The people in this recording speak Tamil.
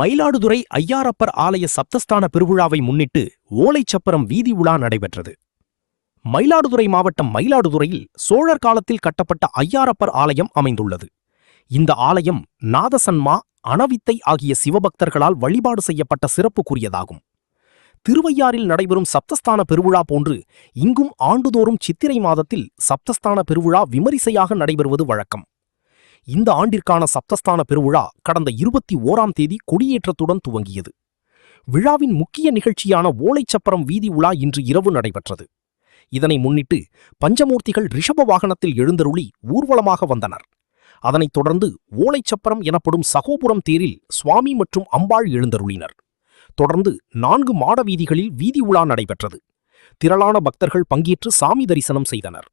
மயிலாடுதுறை ஐயாரப்பர் ஆலய சப்தஸ்தான பெருவிழாவை முன்னிட்டு ஓலைச்சப்பரம் வீதி உலா நடைபெற்றது. மயிலாடுதுறை மாவட்டம் மயிலாடுதுறையில் சோழர் காலத்தில் கட்டப்பட்ட ஐயாரப்பர் ஆலயம் அமைந்துள்ளது. இந்த ஆலயம் நாதசன்மா, அணவித்தை ஆகிய சிவபக்தர்களால் வழிபாடு செய்யப்பட்ட சிறப்புக்குரியதாகும். திருவையாறில் நடைபெறும் சப்தஸ்தான பெருவிழா போன்று இங்கும் ஆண்டுதோறும் சித்திரை மாதத்தில் சப்தஸ்தான பெருவிழா விமரிசையாக நடைபெறுவது வழக்கம். இந்த ஆண்டிற்கான சப்தஸ்தான பெருவிழா கடந்த 21ஆம் தேதி கொடியேற்றத்துடன் துவங்கியது. விழாவின் முக்கிய நிகழ்ச்சியான ஓலைச்சப்பரம் வீதி உலா இன்று இரவு நடைபெற்றது. இதனை முன்னிட்டு பஞ்சமூர்த்திகள் ரிஷப வாகனத்தில் எழுந்தருளி ஊர்வலமாக வந்தனர். அதனைத் தொடர்ந்து ஓலைச்சப்பரம் எனப்படும் சகோபுரம் தேரில் சுவாமி மற்றும் அம்பாள் எழுந்தருளினர். தொடர்ந்து 4 மாட வீதிகளில் வீதி உலா நடைபெற்றது. திரளான பக்தர்கள் பங்கேற்று சாமி தரிசனம் செய்தனர்.